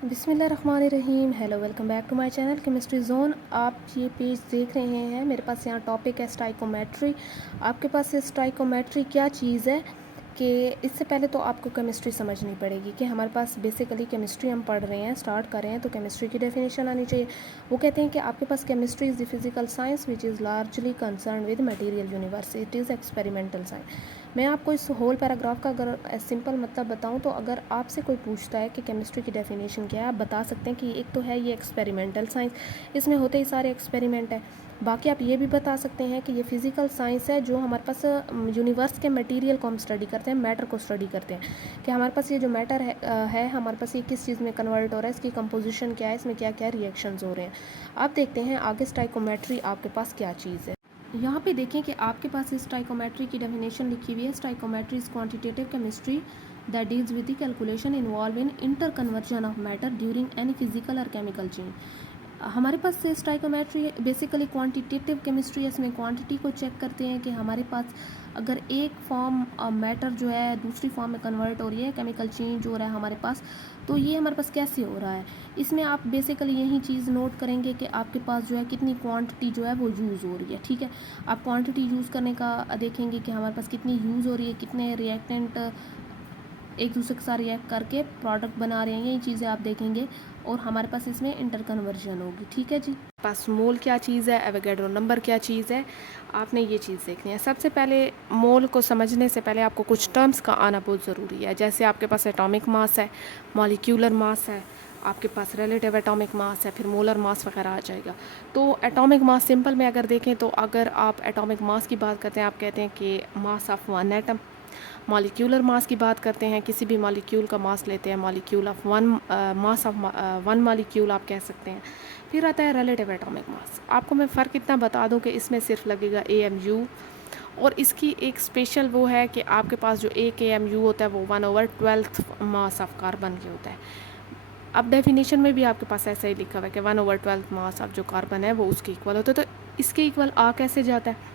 बिस्मिल्लाहिर्रहमानिर्रहीम। Hello, welcome back to my channel chemistry zone. आप ये पेज देख रहे हैं, मेरे पास यहाँ टॉपिक है स्टाइकोमेट्री। आपके पास स्टाइकोमेट्री क्या चीज़ है कि इससे पहले तो आपको केमिस्ट्री समझनी पड़ेगी कि हमारे पास बेसिकली केमिस्ट्री हम पढ़ रहे हैं, स्टार्ट कर रहे हैं, तो केमिस्ट्री की डेफिनेशन आनी चाहिए। वो कहते हैं कि आपके पास chemistry is the physical science which is largely concern with material universe, it is experimental science. मैं आपको इस होल पैराग्राफ का अगर सिंपल मतलब बताऊं तो अगर आपसे कोई पूछता है कि केमिस्ट्री की डेफिनेशन क्या है, आप बता सकते हैं कि एक तो है ये एक्सपेरिमेंटल साइंस, इसमें होते ही सारे एक्सपेरिमेंट है। बाकी आप ये भी बता सकते हैं कि ये फिजिकल साइंस है जो हमारे पास यूनिवर्स के मटेरियल को हम स्टडी करते हैं, मैटर को स्टडी करते हैं कि हमारे पास ये जो मैटर है हमारे पास ये किस चीज़ में कन्वर्ट हो रहा है, इसकी कंपोजिशन क्या है, इसमें क्या क्या रिएक्शंस हो रहे हैं। आप देखते हैं आगे स्टाइकोमेट्री आपके पास क्या चीज़ है। यहाँ पे देखें कि आपके पास इस स्टाइकोमेट्री की डेफिनेशन लिखी हुई है। Stoichiometry is quantitative chemistry that deals with the calculation involve in inter conversion of matter during any physical और केमिकल चेंज। हमारे पास स्टाइकोमेट्री बेसिकली क्वांटिटेटिव केमिस्ट्री है, इसमें क्वांटिटी को चेक करते हैं कि हमारे पास अगर एक फॉर्म मैटर जो है दूसरी फॉर्म में कन्वर्ट हो रही है, केमिकल चेंज हो रहा है हमारे पास, तो ये हमारे पास कैसे हो रहा है। इसमें आप बेसिकली यही चीज़ नोट करेंगे कि आपके पास जो है कितनी क्वांटिटी जो है वो यूज़ हो रही है। ठीक है, आप क्वांटिटी यूज़ करने का देखेंगे कि हमारे पास कितनी यूज़ हो रही है, कितने रिएक्टेंट एक दूसरे के साथ रिएक्ट करके प्रोडक्ट बना रहे हैं, यही चीज़ें आप देखेंगे और हमारे पास इसमें इंटर कन्वर्जन होगी। ठीक है जी, पास मोल क्या चीज़ है, एवोगैड्रो नंबर क्या चीज़ है, आपने ये चीज़ देखनी है। सबसे पहले मोल को समझने से पहले आपको कुछ टर्म्स का आना बहुत ज़रूरी है। जैसे आपके पास एटॉमिक मास है, मॉलिक्यूलर मास है, आपके पास रिलेटिव एटॉमिक मास है, फिर मोलर मास वगैरह आ जाएगा। तो एटॉमिक मास सिंपल में अगर देखें तो अगर आप एटॉमिक मास की बात करते हैं, आप कहते हैं कि मास of one atom. Molecular mass की बात करते हैं, किसी भी मॉलिक्यूल का मास लेते हैं, molecule of one mass of one molecule आप कह सकते हैं। फिर आता है रिलेटिव एटॉमिक मास। आपको मैं फ़र्क इतना बता दूं कि इसमें सिर्फ लगेगा AMU, और इसकी एक स्पेशल वो है कि आपके पास जो एक AMU होता है वो 1/12 मास ऑफ कार्बन के होता है। अब डेफिनेशन में भी आपके पास ऐसा ही लिखा हुआ है कि 1/12 मास ऑफ जो कार्बन है वो उसके इक्वल होता है। तो इसके इक्वल आ कैसे जाता है,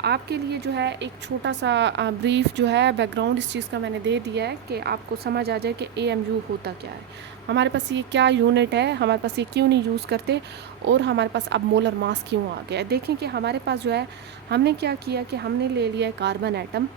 आपके लिए जो है एक छोटा सा ब्रीफ जो है बैकग्राउंड इस चीज़ का मैंने दे दिया है कि आपको समझ आ जाए कि AMU होता क्या है, हमारे पास ये क्या यूनिट है, हमारे पास ये क्यों नहीं यूज़ करते, और हमारे पास अब मोलर मास क्यों आ गया है। देखें कि हमारे पास जो है हमने क्या किया कि हमने ले लिया है कार्बन एटम।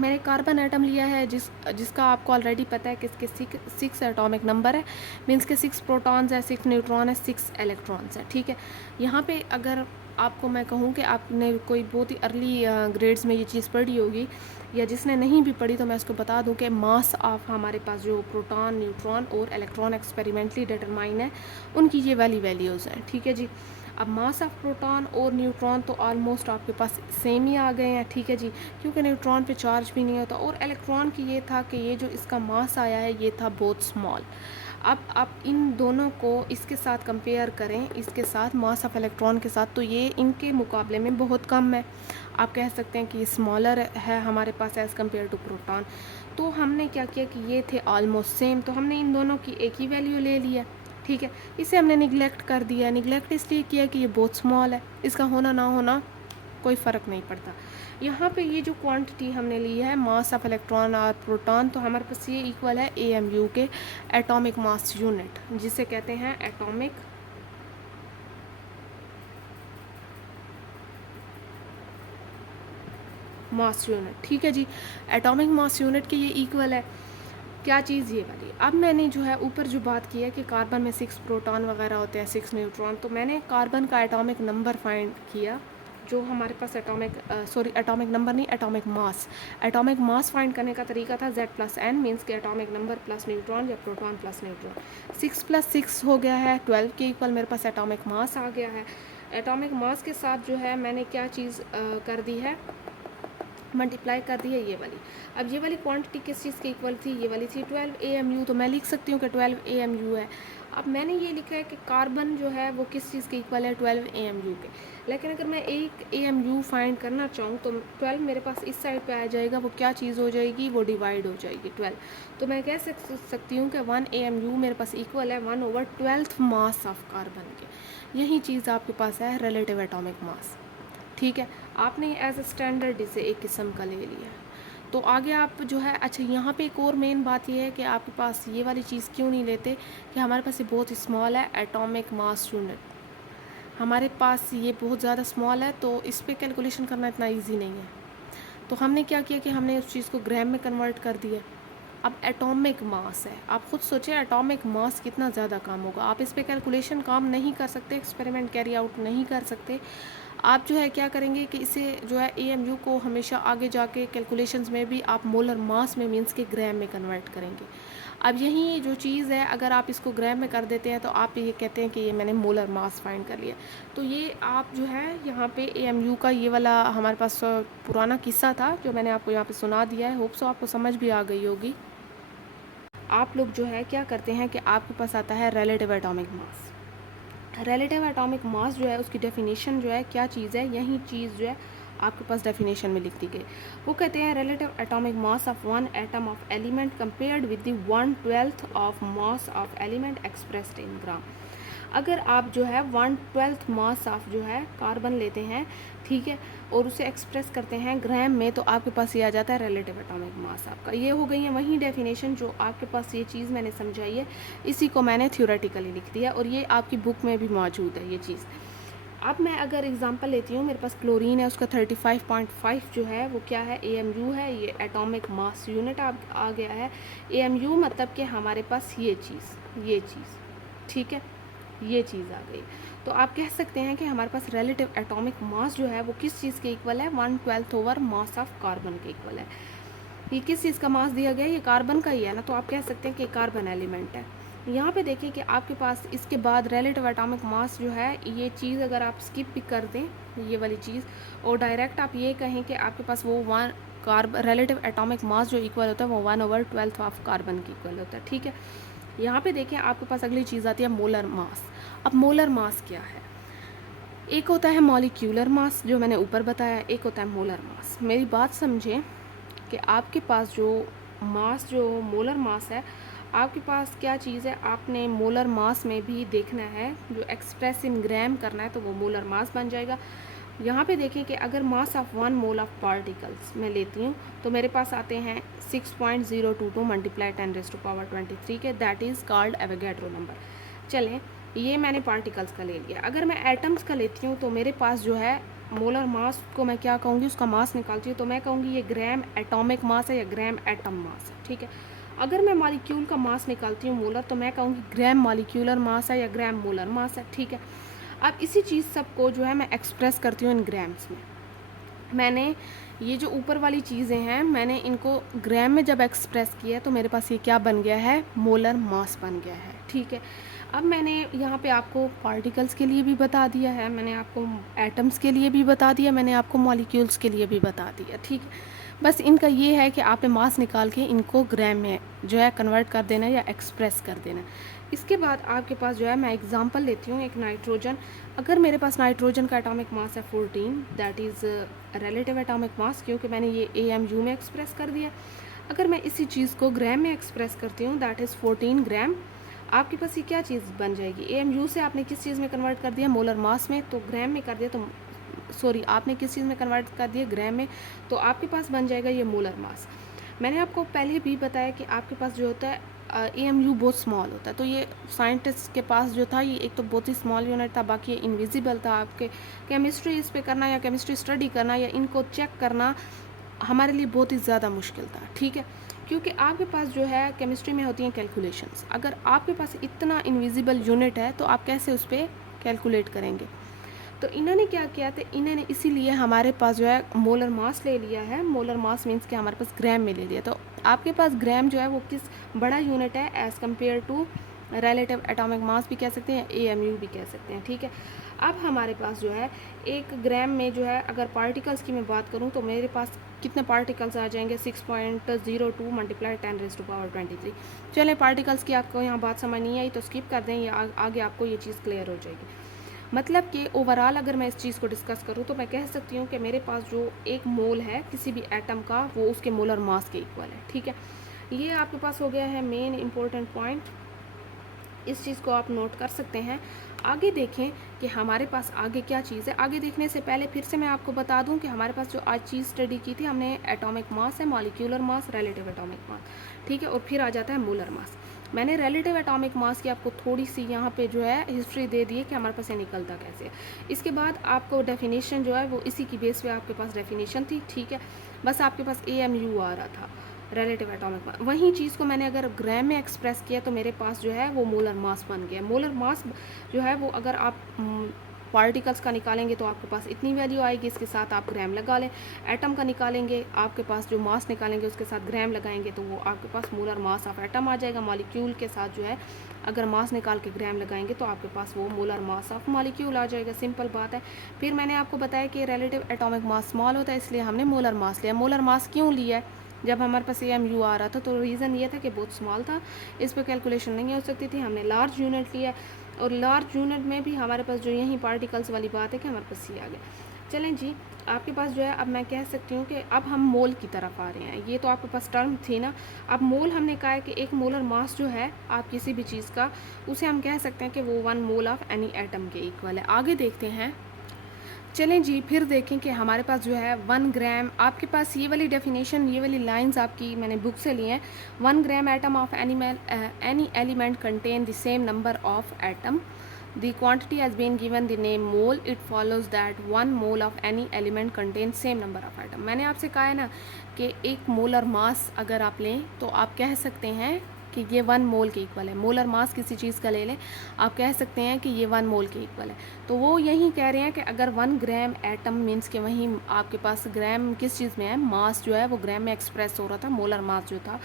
मैंने कार्बन एटम लिया है जिसका आपको ऑलरेडी पता है कि इसके 6 एटॉमिक नंबर है, मीन्स के 6 प्रोटॉन्स है, 6 न्यूट्रॉन है, 6 इलेक्ट्रॉन्स है। ठीक है, यहाँ पे अगर आपको मैं कहूँ कि आपने कोई बहुत ही अर्ली ग्रेड्स में ये चीज़ पढ़ी होगी, या जिसने नहीं भी पढ़ी तो मैं उसको बता दूँ कि मास ऑफ हमारे पास जो प्रोटॉन, न्यूट्रॉन और इलेक्ट्रॉन एक्सपेरिमेंटली डिटरमाइन है, उनकी ये वाली वैल्यूज़ हैं। ठीक है जी, अब मास ऑफ प्रोटॉन और न्यूट्रॉन तो ऑलमोस्ट आपके पास सेम ही आ गए हैं। ठीक है जी, क्योंकि न्यूट्रॉन पे चार्ज भी नहीं होता, और इलेक्ट्रॉन की ये था कि ये जो इसका मास आया है ये था बहुत स्मॉल। अब आप इन दोनों को इसके साथ कंपेयर करें, इसके साथ मास ऑफ इलेक्ट्रॉन के साथ, तो ये इनके मुकाबले में बहुत कम है। आप कह सकते हैं कि ये स्मॉलर है हमारे पास एज़ कम्पेयर टू प्रोटॉन। तो हमने क्या किया कि ये थे ऑलमोस्ट सेम, तो हमने इन दोनों की एक ही वैल्यू ले लिया। ठीक है, इसे हमने निगलेक्ट कर दिया। निगलेक्ट इसलिए किया कि ये बहुत स्मॉल है, इसका होना ना होना कोई फ़र्क नहीं पड़ता। यहाँ पे ये जो क्वांटिटी हमने ली है मास ऑफ इलेक्ट्रॉन और प्रोटॉन, तो हमारे पास ये इक्वल है AMU के एटॉमिक मास यूनिट, जिसे कहते हैं एटॉमिक मास यूनिट। ठीक है जी, एटॉमिक मास यूनिट के ये इक्वल है क्या चीज़, ये वाली। अब मैंने जो है ऊपर जो बात की है कि कार्बन में 6 प्रोटॉन वगैरह होते हैं, 6 न्यूट्रॉन, तो मैंने कार्बन का एटॉमिक नंबर फाइंड किया, जो हमारे पास एटॉमिक नंबर नहीं, एटॉमिक मास फाइंड करने का तरीका था Z+N, मीन्स के एटॉमिक नंबर प्लस न्यूट्रॉन या प्रोटॉन प्लस न्यूट्रॉन। 6 + 6 हो गया है 12 के इक्वल, मेरे पास एटॉमिक मास आ गया है। एटॉमिक मास के साथ जो है मैंने क्या चीज़ कर दी है, मल्टीप्लाई कर दी है ये वाली। अब ये वाली क्वांटिटी किस चीज़ के इक्वल थी, ये वाली थी 12 AMU, तो मैं लिख सकती हूँ कि 12 AMU है। अब मैंने ये लिखा है कि कार्बन जो है वो किस चीज़ के इक्वल है, 12 AMU के। लेकिन अगर मैं एक AMU फाइंड करना चाहूँ तो 12 मेरे पास इस साइड पे आ जाएगा, वो क्या चीज़ हो जाएगी, वो डिवाइड हो जाएगी 12। तो मैं कह सकती हूँ कि 1 AMU मेरे पास इक्वल है 1/12 मास ऑफ कार्बन के। यही चीज़ आपके पास है रिलेटिव एटॉमिक मास। ठीक है, आपने एज ए स्टैंडर्ड इसे एक किस्म का ले लिया। तो आगे आप जो है, अच्छा यहाँ पे एक और मेन बात ये है कि आपके पास ये वाली चीज़ क्यों नहीं लेते कि हमारे पास ये बहुत स्मॉल है, एटॉमिक मास यूनिट हमारे पास ये बहुत ज़्यादा स्मॉल है, तो इस पर कैलकुलेशन करना इतना ईजी नहीं है। तो हमने क्या किया कि हमने उस चीज़ को ग्राम में कन्वर्ट कर दिया। अब एटॉमिक मास है, आप खुद सोचें एटॉमिक मास कितना ज़्यादा काम होगा। आप इस पे कैलकुलेशन काम नहीं कर सकते, एक्सपेरिमेंट कैरी आउट नहीं कर सकते। आप जो है क्या करेंगे कि इसे जो है एएमयू को हमेशा आगे जाके कैलकुलेशंस में भी आप मोलर मास में मीन्स के ग्राम में कन्वर्ट करेंगे। अब यही जो चीज़ है, अगर आप इसको ग्राम में कर देते हैं तो आप ये कहते हैं कि ये मैंने मोलर मास फाइंड कर लिया। तो ये आप जो है यहाँ पे एएमयू का ये वाला हमारे पास पुराना किस्सा था जो मैंने आपको यहाँ पे सुना दिया है। होप सो आपको समझ भी आ गई होगी। आप लोग जो है क्या करते हैं कि आपके पास आता है रिलेटिव एटॉमिक मास। रिलेटिव एटॉमिक मास जो है उसकी डेफिनेशन जो है क्या चीज़ है, यही चीज़ जो है आपके पास डेफिनेशन में लिख दी गई। वो कहते हैं relative atomic mass of one atom of element compared with the 1/12 of mass of element expressed in gram. अगर आप जो है 1/12 मास ऑफ जो है कार्बन लेते हैं, ठीक है, और उसे एक्सप्रेस करते हैं ग्राम में, तो आपके पास ये आ जाता है रिलेटिव एटॉमिक मास आपका। ये हो गई है वही डेफिनेशन जो आपके पास ये चीज़ मैंने समझाई है, इसी को मैंने थ्योरेटिकली लिख दिया और ये आपकी बुक में भी मौजूद है ये चीज़। अब मैं अगर एग्जांपल लेती हूँ, मेरे पास क्लोरीन है, उसका 35.5 जो है वो क्या है, एएमयू है। ये एटॉमिक मास यूनिट आ गया है। एएमयू मतलब कि हमारे पास ये चीज़, ठीक है, ये चीज़ आ गई। तो आप कह सकते हैं कि हमारे पास रिलेटिव एटॉमिक मास जो है वो किस चीज़ के इक्वल है, 1/12 ओवर मास ऑफ कार्बन के इक्वल है। ये किस चीज़ का मास दिया गया है, ये कार्बन का ही है ना, तो आप कह सकते हैं कि कार्बन एलिमेंट है। यहाँ पे देखिए कि आपके पास इसके बाद रिलेटिव एटॉमिक मास जो है, ये चीज़ अगर आप स्किप भी कर दें ये वाली चीज़ और डायरेक्ट आप ये कहें कि आपके पास वो रिलेटिव एटॉमिक मास जो इक्वल होता है वो 1/12 ऑफ कार्बन के इक्वल होता है, ठीक है। यहाँ पे देखें आपके पास अगली चीज़ आती है मोलर मास। अब मोलर मास क्या है, एक होता है मॉलिक्यूलर मास जो मैंने ऊपर बताया, एक होता है मोलर मास। मेरी बात समझें कि आपके पास जो मोलर मास है, आपके पास क्या चीज़ है, आपने मोलर मास में भी देखना है, जो एक्सप्रेस इन ग्राम करना है तो वो मोलर मास बन जाएगा। यहाँ पे देखें कि अगर mass of 1 mole of particles मैं लेती हूँ तो मेरे पास आते हैं 6.022 मल्टीप्लाई 10⁻23 के, that is called Avogadro number. चलें, ये मैंने पार्टिकल्स का ले लिया। अगर मैं एटम्स का लेती हूँ तो मेरे पास जो है मोलर मास को मैं क्या कहूँगी, उसका मास निकालती हूँ तो मैं कहूँगी ये ग्राम एटॉमिक मास है या ग्राम एटम मास है, ठीक है। अगर मैं मॉलिक्यूल का मास निकालती हूँ मोलर, तो मैं कहूँगी ग्राम मॉलिक्यूलर मास है या ग्राम मोलर मास है, ठीक है। अब इसी चीज़ सबको जो है मैं एक्सप्रेस करती हूँ इन ग्राम्स में। मैंने ये जो ऊपर वाली चीज़ें हैं, मैंने इनको ग्राम में जब एक्सप्रेस किया तो मेरे पास ये क्या बन गया है, मोलर मास बन गया है, ठीक है। अब मैंने यहाँ पे आपको पार्टिकल्स के लिए भी बता दिया है, मैंने आपको एटम्स के लिए भी बता दिया, मैंने आपको मॉलिक्यूल्स के लिए भी बता दिया, ठीक है। बस इनका ये है कि आपने मास निकाल के इनको ग्राम में जो है कन्वर्ट कर देना या एक्सप्रेस कर देना। इसके बाद आपके पास जो है, मैं एग्जांपल लेती हूँ, एक नाइट्रोजन। अगर मेरे पास नाइट्रोजन का एटॉमिक मास है 14, दैट इज़ रिलेटिव एटॉमिक मास, क्योंकि मैंने ये एएमयू में एक्सप्रेस कर दिया। अगर मैं इसी चीज़ को ग्राम में एक्सप्रेस करती हूँ, दैट इज़ 14 ग्राम, आपके पास ये क्या चीज़ बन जाएगी, एएमयू से आपने किस चीज़ में कन्वर्ट कर दिया, मोलर मास में, तो ग्राम में कर दिया, तो सॉरी आपने किस चीज़ में कन्वर्ट कर दिया, ग्राम में, तो आपके पास बन जाएगा ये मोलर मास। मैंने आपको पहले भी बताया कि आपके पास जो होता है एएमयू बहुत स्मॉल होता है, तो ये साइंटिस्ट के पास जो था ये एक तो बहुत ही स्मॉल यूनिट था, बाकी ये इनविजिबल था। आपके केमिस्ट्री इस पे करना या केमिस्ट्री स्टडी करना या इनको चेक करना हमारे लिए बहुत ही ज़्यादा मुश्किल था, ठीक है, क्योंकि आपके पास जो है केमिस्ट्री में होती हैं कैलकुलेशंस। अगर आपके पास इतना इनविजिबल यूनिट है तो आप कैसे उस पर कैलकुलेट करेंगे। तो इन्होंने क्या किया था, इन्होंने इसीलिए हमारे पास जो है मोलर मास ले लिया है। मोलर मास मीन्स कि हमारे पास ग्राम में ले लिया। तो आपके पास ग्राम जो है वो किस बड़ा यूनिट है as compare to relative atomic mass भी कह सकते हैं, एएमयू भी कह सकते हैं, ठीक है। अब हमारे पास जो है 1 ग्राम में जो है, अगर पार्टिकल्स की मैं बात करूं तो मेरे पास कितने पार्टिकल्स आ जाएंगे, 6.02 मल्टीप्लाई 10⁻23। चलें, पार्टिकल्स की आपको यहाँ बात समझ नहीं आई तो स्किप कर दें, या आगे आपको ये चीज़ क्लियर हो जाएगी। मतलब कि ओवरऑल अगर मैं इस चीज़ को डिस्कस करूँ तो मैं कह सकती हूँ कि मेरे पास जो 1 मोल है किसी भी एटम का, वो उसके मोलर मास के इक्वल है, ठीक है। ये आपके पास हो गया है मेन इंपॉर्टेंट पॉइंट। इस चीज़ को आप नोट कर सकते हैं। आगे देखें कि हमारे पास आगे क्या चीज़ है। आगे देखने से पहले फिर से मैं आपको बता दूं कि हमारे पास जो आज चीज़ स्टडी की थी हमने, एटॉमिक मास है, मॉलिक्यूलर मास, रिलेटिव एटॉमिक मास, ठीक है, और फिर आ जाता है मोलर मास। मैंने रिलेटिव एटॉमिक मास की आपको थोड़ी सी यहाँ पे जो है हिस्ट्री दे दी है कि हमारे पास ये निकलता कैसे है। इसके बाद आपको डेफिनेशन जो है वो इसी की बेस पे आपके पास डेफिनेशन थी, ठीक है, बस आपके पास AMU आ रहा था, रिलेटिव एटॉमिक मास। वही चीज़ को मैंने अगर ग्राम में एक्सप्रेस किया तो मेरे पास जो है वो मोलर मास बन गया। मोलर मास जो है वो अगर आप पार्टिकल्स का निकालेंगे तो आपके पास इतनी वैल्यू आएगी, इसके साथ आप ग्राम लगा लें। एटम का निकालेंगे, आपके पास जो मास निकालेंगे उसके साथ ग्राम लगाएंगे तो वो आपके पास मोलर मास ऑफ एटम आ जाएगा। मॉलिक्यूल के साथ जो है अगर मास निकाल के ग्राम लगाएंगे तो आपके पास वो मोलर मास ऑफ मॉलिक्यूल आ जाएगा। सिंपल बात है। फिर मैंने आपको बताया कि रिलेटिव एटॉमिक मास स्मॉल होता है, इसलिए हमने मोलर मास लिया। मोलर मास क्यों लिया है? जब हमारे पास AMU आ रहा था तो रीज़न ये था कि बहुत स्मॉल था, इस पर कैलकुलेशन नहीं हो सकती थी, हमने लार्ज यूनिट लिया। और लार्ज यूनिट में भी हमारे पास जो यही पार्टिकल्स वाली बात है कि हमारे पास ये आ गया। चलें जी, आपके पास जो है अब मैं कह सकती हूँ कि अब हम मोल की तरफ आ रहे हैं। ये तो आपके पास टर्म थी ना। अब मोल हमने कहा है कि एक मोलर मास जो है आप किसी भी चीज़ का, उसे हम कह सकते हैं कि वो 1 मोल ऑफ एनी एटम के इक्वल है। आगे देखते हैं। चलें जी, फिर देखें कि हमारे पास जो है 1 ग्राम, आपके पास ये वाली डेफिनेशन, ये वाली लाइंस आपकी मैंने बुक से ली हैं। 1 gram atom of any element contain the same number of atom, the quantity has been given the name mole, it follows that 1 mole of any element contain same number of atom. मैंने आपसे कहा है ना कि एक molar mass अगर आप लें तो आप कह सकते हैं कि ये 1 मोल के इक्वल है। मोलर मास किसी चीज़ का ले लें, आप कह सकते हैं कि ये 1 मोल के इक्वल है। तो वो यही कह रहे हैं कि अगर 1 ग्राम एटम मीन्स के वहीं आपके पास ग्राम किस चीज़ में है, मास जो है वो ग्राम में एक्सप्रेस हो रहा था, मोलर मास जो था,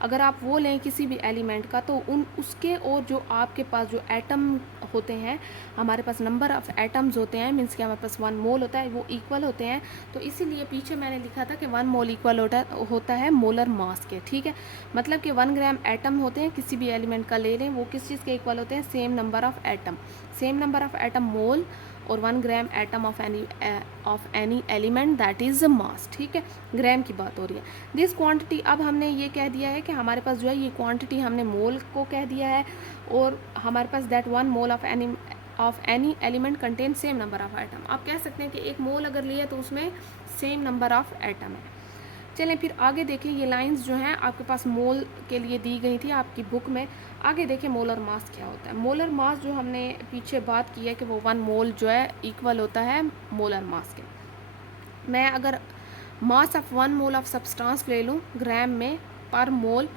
अगर आप वो लें किसी भी एलिमेंट का तो उसके और जो आपके पास जो एटम होते हैं, हमारे पास नंबर ऑफ़ एटम्स होते हैं, मीन्स कि हमारे पास 1 मोल होता है, वो इक्वल होते हैं। तो इसीलिए पीछे मैंने लिखा था कि 1 मोल इक्वल होता है मोलर मास के, ठीक है। मतलब कि 1 ग्राम एटम होते हैं, किसी भी एलिमेंट का ले लें, वो किस चीज़ के इक्वल होते हैं, same number of atom, same number of atom mole, और 1 gram atom of any element that is mass, ठीक है। ग्राम की बात हो रही है। दिस क्वांटिटी, अब हमने ये कह दिया है कि हमारे पास जो है ये क्वांटिटी हमने मोल को कह दिया है, और हमारे पास that 1 mole of any element contain same number of atom. आप कह सकते हैं कि एक मोल अगर लिया तो उसमें सेम नंबर ऑफ एटम है। चलें फिर आगे देखें, ये लाइंस जो हैं आपके पास मोल के लिए दी गई थी आपकी बुक में। आगे देखें मोलर मास क्या होता है। मोलर मास जो हमने पीछे बात की है कि वो 1 मोल जो है इक्वल होता है मोलर मास के। मैं अगर mass of 1 mole of substance ले लूँ ग्राम में पर मोल,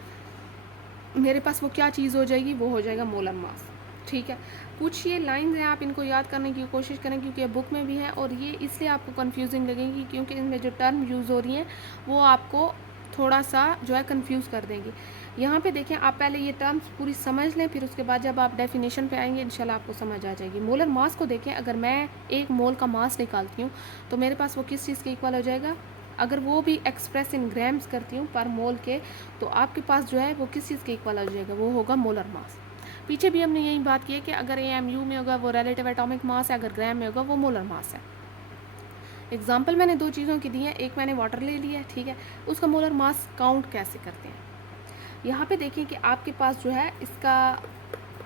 मेरे पास वो क्या चीज़ हो जाएगी, वो हो जाएगा मोलर मास, ठीक है। कुछ ये लाइंस हैं, आप इनको याद करने की कोशिश करें क्योंकि ये बुक में भी है, और ये इसलिए आपको कंफ्यूजिंग लगेगी क्योंकि इनमें जो टर्म यूज़ हो रही हैं वो आपको थोड़ा सा जो है कंफ्यूज कर देंगी। यहाँ पे देखें, आप पहले ये टर्म्स पूरी समझ लें, फिर उसके बाद जब आप डेफिनेशन पे आएंगे इंशाल्लाह आपको समझ आ जाएगी। मोलर मास को देखें, अगर मैं 1 मोल का मास निकालती हूँ तो मेरे पास वो किस चीज़ के इक्वल हो जाएगा, अगर वो भी एक्सप्रेस इन ग्राम्स करती हूँ पर मोल के, तो आपके पास जो है वो किस चीज़ के इक्वल हो जाएगा, वो होगा मोलर मास। पीछे भी हमने यही बात की है कि अगर AMU में होगा वो रिलेटिव एटॉमिक मास है, अगर ग्राम में होगा वो मोलर मास है। एग्जाम्पल मैंने 2 चीज़ों की दी है, एक मैंने वाटर ले लिया है, ठीक है, उसका मोलर मास काउंट कैसे करते हैं। यहाँ पे देखिए कि आपके पास जो है इसका,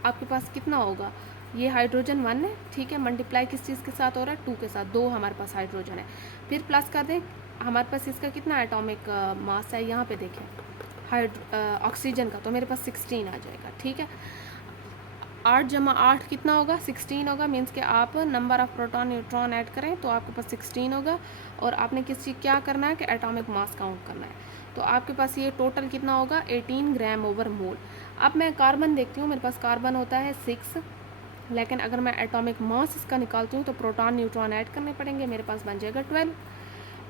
आपके पास कितना होगा, ये हाइड्रोजन 1 है, ठीक है, मल्टीप्लाई किस चीज़ के साथ हो रहा है, 2 के साथ, 2 हमारे पास हाइड्रोजन है, फिर प्लस कर दें, हमारे पास इसका कितना एटॉमिक मास है, यहाँ पे देखें ऑक्सीजन का, तो मेरे पास 16 आ जाएगा, ठीक है। 8 जमा 8 कितना होगा, 16 होगा, मीन्स कि आप number of proton neutron add करें तो आपके पास 16 होगा, और आपने किस चीज़ क्या करना है कि एटॉमिक मास काउंट करना है, तो आपके पास ये टोटल कितना होगा 18 ग्राम ओवर मोल। अब मैं कार्बन देखती हूँ, मेरे पास कार्बन होता है 6, लेकिन अगर मैं एटॉमिक मास इसका निकालती हूँ तो प्रोटॉन न्यूट्रॉन ऐड करने पड़ेंगे, मेरे पास बन जाएगा 12।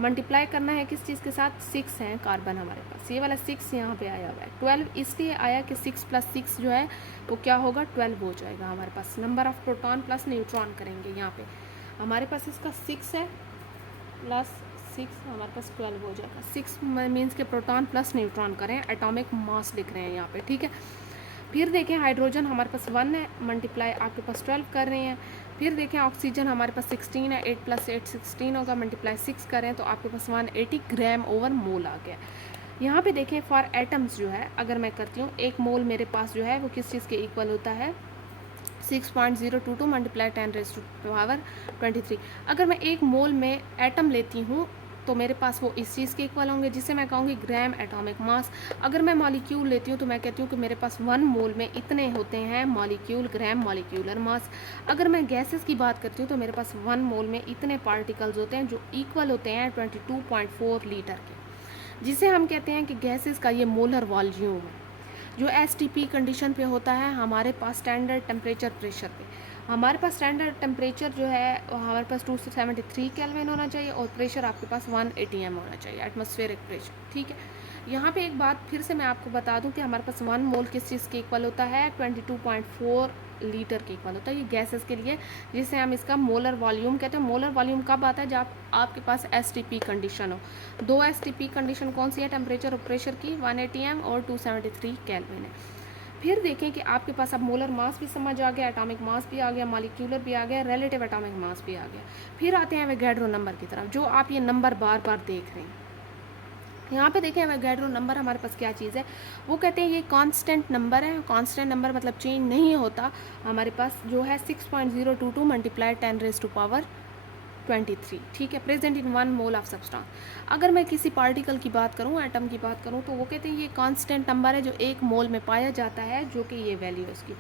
मल्टीप्लाई करना है किस चीज़ के साथ, 6 हैं कार्बन हमारे पास, ये वाला 6 यहाँ पे आया हुआ है। 12 इसलिए आया कि 6 + 6 जो है वो क्या होगा 12 हो जाएगा हमारे पास। Number of proton plus neutron करेंगे, यहाँ पे हमारे पास इसका 6 है प्लस 6 हमारे पास 12 हो जाएगा। 6 मीन्स के प्रोटॉन प्लस न्यूट्रॉन करें, एटॉमिक मास लिख रहे हैं यहाँ पे, ठीक है। फिर देखें हाइड्रोजन हमारे पास 1 है, मल्टीप्लाई आपके पास 12 कर रहे हैं। फिर देखें ऑक्सीजन हमारे पास 16 है, 8 + 8 16 होगा, मल्टीप्लाई 6 करें तो आपके पास 180 ग्राम ओवर मोल आ गया। यहाँ पे देखें फॉर एटम्स जो है अगर मैं करती हूँ, एक मोल मेरे पास जो है वो किस चीज़ के इक्वल होता है 6.022 मल्टीप्लाई 10⁻23। अगर मैं एक मोल में एटम लेती हूँ तो मेरे पास वो इस चीज़ के इक्वल होंगे, जिसे मैं कहूँगी ग्राम एटॉमिक मास। अगर मैं मॉलिक्यूल लेती हूँ तो मैं कहती हूँ कि मेरे पास 1 मोल में इतने होते हैं मॉलिक्यूल, ग्राम मॉलिक्यूलर मास। अगर मैं गैसेस की बात करती हूँ तो मेरे पास 1 मोल में इतने पार्टिकल्स होते हैं जो इक्वल होते हैं 22.4 लीटर के, जिसे हम कहते हैं कि गैसेस का ये मोलर वॉल्यूम है। जो एसटीपी कंडीशन पे होता है हमारे पास स्टैंडर्ड टेम्परेचर प्रेशर पे, हमारे पास स्टैंडर्ड टेम्परेचर जो है हमारे पास 273 केल्विन होना चाहिए और प्रेशर आपके पास 180 एम होना चाहिए, एटमॉस्फेरिक प्रेशर। ठीक है, यहाँ पे एक बात फिर से मैं आपको बता दूं कि हमारे पास 1 मोल किस चीज़ के इक्वल होता है 22.4 लीटर के इक्वल होता है, ये गैसेस के लिए, जिसे हम इसका मोलर वॉल्यूम कहते हैं। मोलर वॉल्यूम कब आता है, जब आपके पास एसटीपी कंडीशन हो। 2 एसटीपी कंडीशन कौन सी है, टेम्परेचर और प्रेशर की, 180 एम और 273 केल्विन है। फिर देखें कि आपके पास अब मोलर मास भी समझ आ गया, एटॉमिक मास भी आ गया, मॉलिक्यूलर भी आ गया, रिलेटिव एटॉमिक मास भी आ गया। फिर आते हैं एवोगैड्रो नंबर की तरफ, जो आप ये नंबर बार बार देख रहे हैं। यहाँ पे देखें एवोगैड्रो नंबर हमारे पास क्या चीज़ है, वो कहते हैं ये कांस्टेंट नंबर है। कांस्टेंट नंबर मतलब चेंज नहीं होता। हमारे पास जो है 6.022 मल्टीप्लाई 10⁻23। ठीक है, present in 1 mole of substance. अगर मैं किसी पार्टिकल की बात करूँ, एटम की बात करूँ, तो वो कहते हैं ये कांस्टेंट नंबर है जो 1 मोल में पाया जाता है, जो कि ये वैल्यू है उसकी।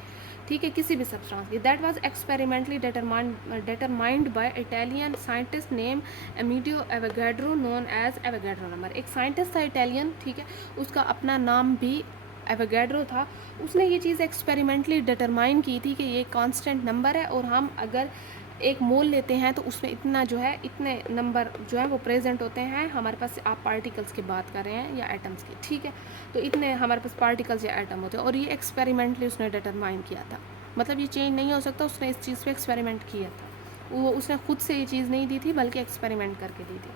ठीक है, किसी भी सब्सटेंस की। That was experimentally determined by Italian scientist name Amedeo Avogadro known as Avogadro number. एक साइंटिस्ट था इटालियन, ठीक है, उसका अपना नाम भी एवोगैड्रो था। उसने ये चीज़ एक्सपेरिमेंटली डिटरमाइन की थी कि ये कांस्टेंट नंबर है और हम अगर एक मोल लेते हैं तो उसमें इतना जो है, इतने नंबर जो है वो प्रेजेंट होते हैं हमारे पास। आप पार्टिकल्स की बात कर रहे हैं या एटम्स की, ठीक है, तो इतने हमारे पास पार्टिकल्स या एटम होते हैं। और ये एक्सपेरिमेंटली उसने डिटरमाइन किया था, मतलब ये चेंज नहीं हो सकता, उसने इस चीज़ पे एक्सपेरिमेंट किया था। वो उसने खुद से ये चीज़ नहीं दी थी बल्कि एक्सपेरिमेंट करके दी थी।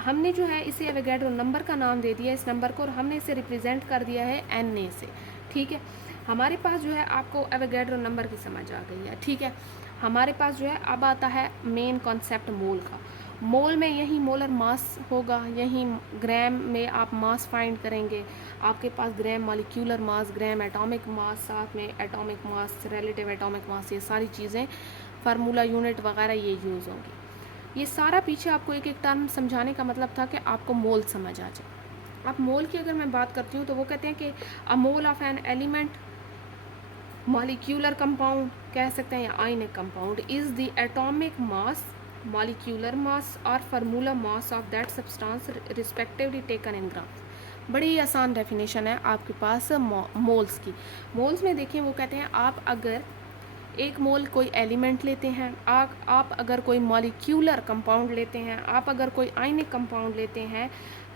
हमने जो है इसे एवोगैड्रो नंबर का नाम दे दिया इस नंबर को, और हमने इसे रिप्रेजेंट कर दिया है NA से। ठीक है, हमारे पास जो है आपको एवोगैड्रो नंबर की समझ आ गई है। ठीक है, हमारे पास जो है अब आता है मेन कॉन्सेप्ट मोल का। मोल में यही मोलर मास होगा, यही ग्राम में आप मास फाइंड करेंगे। आपके पास gram molecular mass, gram atomic mass, साथ में एटॉमिक मास, रिलेटिव एटॉमिक मास, ये सारी चीज़ें फार्मूला यूनिट वगैरह ये यूज़ होंगी। ये सारा पीछे आपको एक एक टर्म समझाने का मतलब था कि आपको मोल समझ आ जाए। अब मोल की अगर मैं बात करती हूँ तो वो कहते हैं कि a mole of an element, molecular compound कह सकते हैं या ionic compound, is the atomic mass, molecular mass और formula mass of that substance respectively taken in grams. बड़ी आसान डेफिनेशन है आपके पास मोल्स की। मोल्स में देखिए वो कहते हैं आप अगर एक मोल कोई एलिमेंट लेते हैं, आप अगर कोई मॉलिक्यूलर कंपाउंड लेते हैं, आप अगर कोई आयनिक कंपाउंड लेते हैं,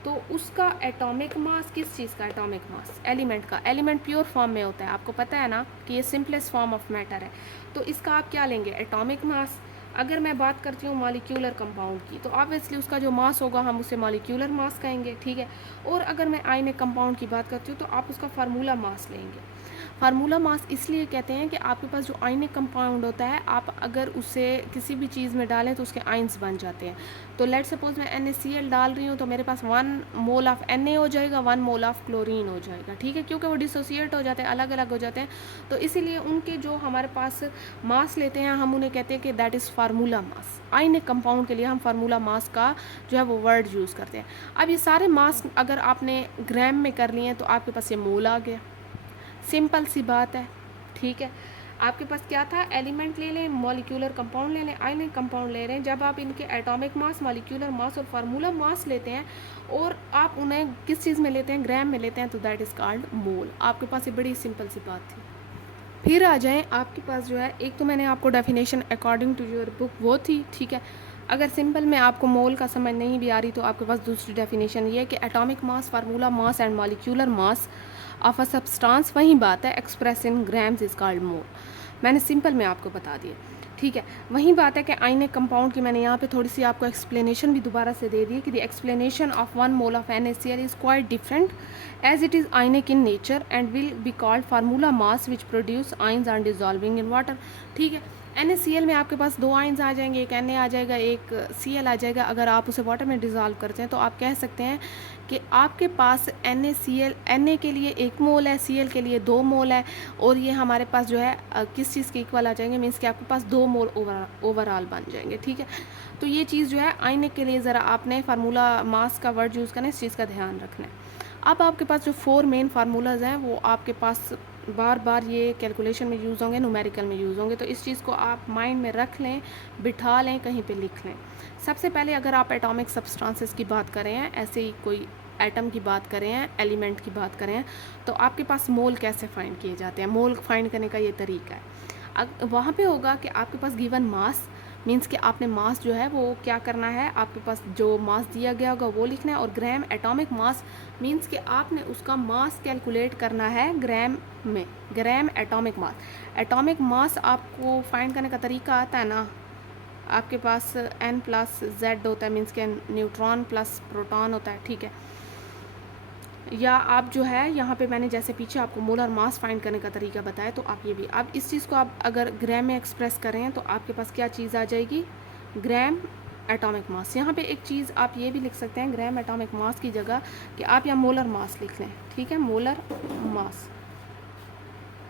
तो उसका एटॉमिक मास, किस चीज़ का एटॉमिक मास, एलिमेंट का। एलिमेंट प्योर फॉर्म में होता है, आपको पता है ना कि ये सिंपलेस्ट फॉर्म ऑफ मैटर है, तो इसका आप क्या लेंगे, एटॉमिक मास। अगर मैं बात करती हूँ मॉलिक्यूलर कंपाउंड की, तो ऑब्वियसली उसका जो मास होगा हम उसे मॉलिक्यूलर मास कहेंगे। ठीक है, और अगर मैं आयनिक कंपाउंड की बात करती हूँ तो आप उसका फार्मूला मास लेंगे। फार्मूला मास इसलिए कहते हैं कि आपके पास जो आयनिक कंपाउंड होता है, आप अगर उसे किसी भी चीज़ में डालें तो उसके आयंस बन जाते हैं। तो लेट सपोज मैं NaCl डाल रही हूँ तो मेरे पास 1 मोल ऑफ Na हो जाएगा, 1 मोल ऑफ क्लोरीन हो जाएगा। ठीक है, क्योंकि वो डिसोसिएट हो जाते हैं, अलग अलग हो जाते हैं, तो इसीलिए उनके जो हमारे पास मास लेते हैं हम उन्हें कहते हैं कि that is formula mass. Ionic compound के लिए हम फार्मूला मास का जो है वो वर्ड यूज़ करते हैं। अब ये सारे मास अगर आपने ग्राम में कर लिए हैं तो आपके पास ये मोल आ गया, सिंपल सी बात है। ठीक है, आपके पास क्या था, एलिमेंट ले लें, मॉलिक्यूलर कंपाउंड ले लें, आयनिक कंपाउंड ले रहे हैं। जब आप इनके एटॉमिक मास, मॉलिक्यूलर मास और फार्मूला मास लेते हैं और आप उन्हें किस चीज़ में लेते हैं, ग्राम में लेते हैं, तो दैट इज़ कॉल्ड मोल। आपके पास ये बड़ी सिंपल सी बात थी। फिर आ जाएं आपके पास जो है, एक तो मैंने आपको definition according to your book वो थी। ठीक है, अगर सिंपल में आपको मोल का समझ नहीं भी आ रही तो आपके पास दूसरी डेफिनेशन ये है कि atomic mass, formula mass and molecular mass of a substance, वही बात है, express in grams is called mole. मैंने सिंपल में आपको बता दिया। ठीक है, वही बात है कि आयनिक कंपाउंड की मैंने यहाँ पे थोड़ी सी आपको एक्सप्लेनेशन भी दोबारा से दे दी कि the explanation of 1 mole of NaCl is quite different as it is ionic in nature and will be called formula mass which produce ions are dissolving in water. ठीक है, NaCl में आपके पास 2 आयन्स आ जाएंगे, एक Na आ जाएगा, एक Cl आ जाएगा। अगर आप उसे वाटर में डिज़ोल्व करते हैं तो आप कह सकते हैं कि आपके पास NaCl, Na के लिए 1 मोल है, Cl के लिए 2 मोल है, और ये हमारे पास जो है किस चीज़ के इक्वल आ जाएंगे, मीन्स कि आपके पास 2 मोल ओवरऑल बन जाएंगे, ठीक है। तो ये चीज़ जो है आईने के लिए ज़रा आपने फार्मूला मास का वर्ड यूज़ करना है, इस चीज़ का ध्यान रखना है। अब आपके पास जो 4 मेन फार्मूलाज हैं वो आपके पास बार बार ये कैलकुलेशन में यूज़ होंगे, न्यूमेरिकल में यूज़ होंगे, तो इस चीज़ को आप माइंड में रख लें, बिठा लें, कहीं पे लिख लें। सबसे पहले अगर आप एटॉमिक सब्सटेंसेस की बात करें हैं, ऐसे ही कोई एटम की बात करें हैं, एलिमेंट की बात करें हैं, तो आपके पास मोल कैसे फाइंड किए जाते हैं। मोल फाइंड करने का ये तरीका है, वहाँ पे होगा कि आपके पास गिवन मास, मीन्स कि आपने मास जो है वो क्या करना है, आपके पास जो मास दिया गया होगा वो लिखना है, और ग्राम एटॉमिक मास मीन्स कि आपने उसका मास कैलकुलेट करना है ग्राम में, gram atomic mass. Atomic mass आपको फाइंड करने का तरीका आता है ना, आपके पास N + Z होता है, मीन्स के न्यूट्रॉन प्लस प्रोटॉन होता है, ठीक है। या आप जो है यहाँ पे मैंने जैसे पीछे आपको मोलर मास फाइंड करने का तरीका बताया, तो आप ये भी, आप इस चीज़ को आप अगर ग्राम में एक्सप्रेस करें तो आपके पास क्या चीज़ आ जाएगी, ग्राम एटॉमिक मास। यहाँ पे एक चीज़ आप ये भी लिख सकते हैं ग्राम एटॉमिक मास की जगह कि आप यहाँ मोलर मास लिख लें, ठीक है, मोलर मास,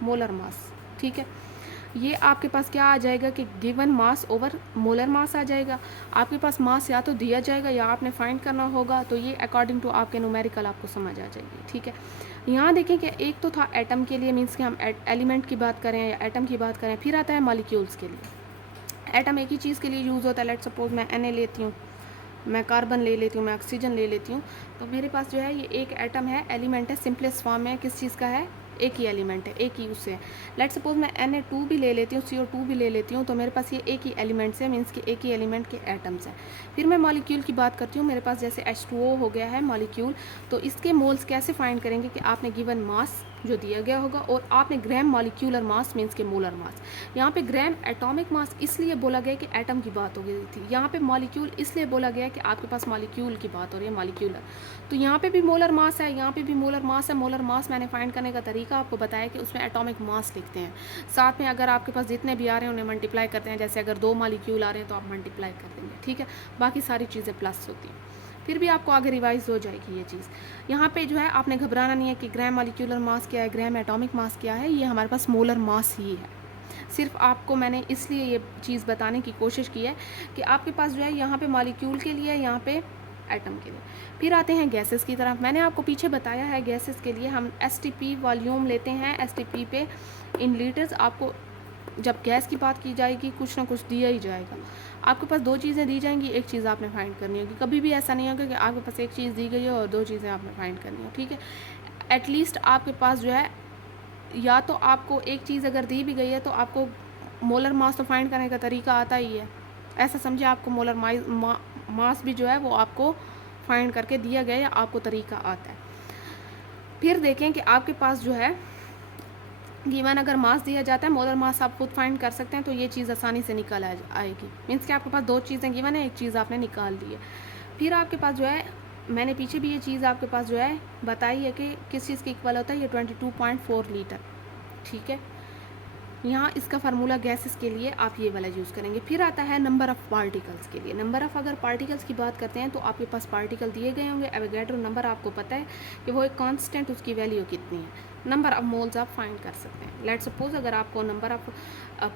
मोलर मास, ठीक है। ये आपके पास क्या आ जाएगा कि given mass over molar mass आ जाएगा। आपके पास मास या तो दिया जाएगा या आपने फाइंड करना होगा, तो ये अकॉर्डिंग टू आपके न्यूमेरिकल आपको समझ आ जाएगी, ठीक है। यहाँ देखें कि एक तो था एटम के लिए, मीन्स कि हम एलिमेंट की बात करें या एटम की बात करें, फिर आता है मॉलिक्यूल्स के लिए। एटम एक ही चीज़ के लिए यूज़ होता है, लेट सपोज मैं Na लेती हूँ, मैं कार्बन ले लेती हूँ, मैं ऑक्सीजन ले लेती हूँ, तो मेरे पास जो है ये एक एटम है, एलिमेंट है, सिंपलेस्ट फॉर्म है, किस चीज़ का है, एक ही एलिमेंट है, एक ही उससे है। लेट सपोज मैं Na2 भी ले लेती हूँ, CO2 भी ले लेती हूँ, तो मेरे पास ये एक ही एलिमेंट्स है, मीन्स कि एक ही एलिमेंट के एटम्स हैं। फिर मैं मॉलिक्यूल की बात करती हूँ, मेरे पास जैसे H2O हो गया है मॉलिक्यूल, तो इसके मोल्स कैसे फाइंड करेंगे कि आपने गिवन मास जो दिया गया होगा और आपने ग्राम मॉलिक्यूलर मास मीन्स के मोलर मास। यहाँ पे ग्राम एटॉमिक मास इसलिए बोला गया कि एटम की बात हो गई थी, यहाँ पे मॉलिक्यूल इसलिए बोला गया कि आपके पास मॉलिक्यूल की बात हो रही है, मॉलिक्यूलर। तो यहाँ पे भी मोलर मास है, यहाँ पे भी मोलर मास है। मोलर मास मैंने फाइंड करने का तरीका आपको बताया कि उसमें एटॉमिक मास लिखते हैं, साथ में अगर आपके पास जितने भी आ रहे हैं उन्हें मल्टीप्लाई करते हैं, जैसे अगर 2 मॉलिक्यूल आ रहे हैं तो आप मल्टीप्लाई कर देंगे, ठीक है, बाकी सारी चीज़ें प्लस होती हैं, फिर भी आपको आगे रिवाइज हो जाएगी ये चीज़। यहाँ पे जो है आपने घबराना नहीं है कि ग्राम मॉलिक्यूलर मास क्या है, ग्राम एटॉमिक मास क्या है, ये हमारे पास मोलर मास ही है। सिर्फ आपको मैंने इसलिए ये चीज़ बताने की कोशिश की है कि आपके पास जो है यहाँ पे मॉलिक्यूल के लिए, यहाँ पे एटम के लिए। फिर आते हैं गैसेस की तरफ। मैंने आपको पीछे बताया है गैसेस के लिए हम STP वॉल्यूम लेते हैं, STP पे इन लीटर्स। आपको जब गैस की बात की जाएगी कुछ ना कुछ दिया ही जाएगा, आपके पास 2 चीज़ें दी जाएंगी, एक चीज़ आपने फाइंड करनी होगी। कभी भी ऐसा नहीं होगा कि आपके पास एक चीज़ दी गई हो और 2 चीज़ें आपने फाइंड करनी हो, ठीक है। एटलीस्ट आपके पास जो है, या तो आपको एक चीज़ अगर दी भी गई है तो आपको मोलर मास तो फाइंड करने का तरीका आता ही है, ऐसा समझे आपको मोलर मास भी जो है वो आपको फाइंड करके दिया गया या आपको तरीका आता है। फिर देखें कि आपके पास जो है गिवन अगर मास दिया जाता है, मोलर मास आप खुद फाइंड कर सकते हैं, तो ये चीज़ आसानी से निकल आएगी। मीन्स कि आपके पास 2 चीज़ें गिवन है, एक चीज़ आपने निकाल ली है। फिर आपके पास जो है, मैंने पीछे भी ये चीज़ आपके पास जो है बताई है कि किस चीज़ के इक्वल होता है, ये 22.4 लीटर, ठीक है। यहाँ इसका फार्मूला गैसेस के लिए आप ये वाला यूज़ करेंगे। फिर आता है नंबर ऑफ़ पार्टिकल्स के लिए। नंबर ऑफ़ अगर पार्टिकल्स की बात करते हैं तो आपके पास पार्टिकल दिए गए होंगे, एवोगैड्रो नंबर आपको पता है कि वो एक कांस्टेंट, उसकी वैल्यू कितनी है। नंबर ऑफ़ मोल्स आप फाइंड कर सकते हैं। लेट्स सपोज अगर आपको नंबर ऑफ़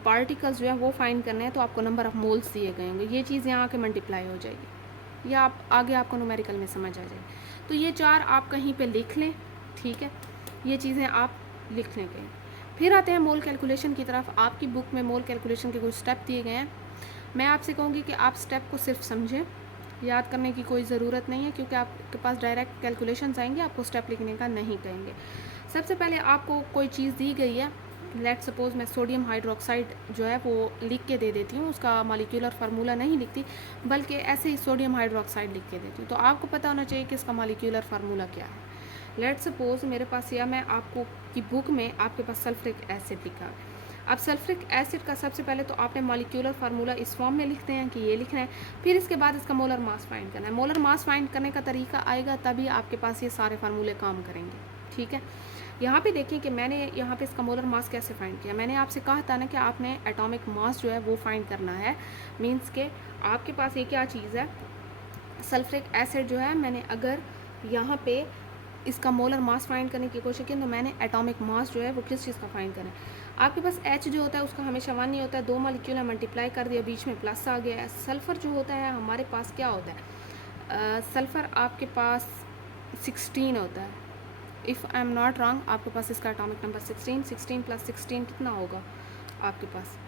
पार्टिकल्स जो है वो फाइंड करने हैं तो आपको नंबर ऑफ़ मोल्स दिए गए होंगे, ये चीज़ यहाँ आके मल्टीप्लाई हो जाएगी, या आप आगे आपको न्यूमेरिकल में समझ आ जाएगी। तो ये 4 आप कहीं पर लिख लें, ठीक है, ये चीज़ें आप लिख लें कहीं। फिर आते हैं मोल कैलकुलेशन की तरफ। आपकी बुक में मोल कैलकुलेशन के कुछ स्टेप दिए गए हैं। मैं आपसे कहूँगी कि आप स्टेप को सिर्फ समझें, याद करने की कोई ज़रूरत नहीं है, क्योंकि आपके पास डायरेक्ट कैलकुलेशंस आएंगे, आपको स्टेप लिखने का नहीं कहेंगे। सबसे पहले आपको कोई चीज़ दी गई है, लेट सपोज मैं सोडियम हाइड्रोक्साइड जो है वो लिख के दे देती हूँ, उसका मॉलिक्यूलर फार्मूला नहीं लिखती, बल्कि ऐसे ही सोडियम हाइड्रोक्साइड लिख के देती हूँ। तो आपको पता होना चाहिए कि इसका मॉलिक्यूलर फार्मूला क्या है। लेट सपोज मेरे पास, या मैं आपको की बुक में आपके पास सल्फ्रिक एसिड लिखा है। अब सल्फ्रिक एसिड का सबसे पहले तो आपने मॉलिक्यूलर फार्मूला इस फॉर्म में लिखते हैं कि ये लिखना है, फिर इसके बाद इसका मोलर मास फाइंड करना है। मोलर मास फाइंड करने का तरीका आएगा तभी आपके पास ये सारे फार्मूले काम करेंगे, ठीक है। यहाँ पे देखें कि मैंने यहाँ पे इसका मोलर मास कैसे फाइंड किया। मैंने आपसे कहा था ना कि आपने एटॉमिक मास जो है वो फाइंड करना है। मींस के आपके पास ये क्या चीज़ है, सल्फ्रिक एसिड जो है, मैंने अगर यहाँ पे इसका मोलर मास फाइंड करने की कोशिश की तो मैंने एटॉमिक मास जो है वो किस चीज़ का फाइंड करना है। आपके पास H जो होता है उसका हमेशा 1 नहीं होता है, 2 मॉलिक्यूल है, मल्टीप्लाई कर दिया, बीच में प्लस आ गया है। सल्फ़र जो होता है हमारे पास क्या होता है, सल्फ़र आपके पास 16 होता है, if I am not wrong. आपके पास इसका एटॉमिक नंबर 16 प्लस 16 कितना होगा आपके पास,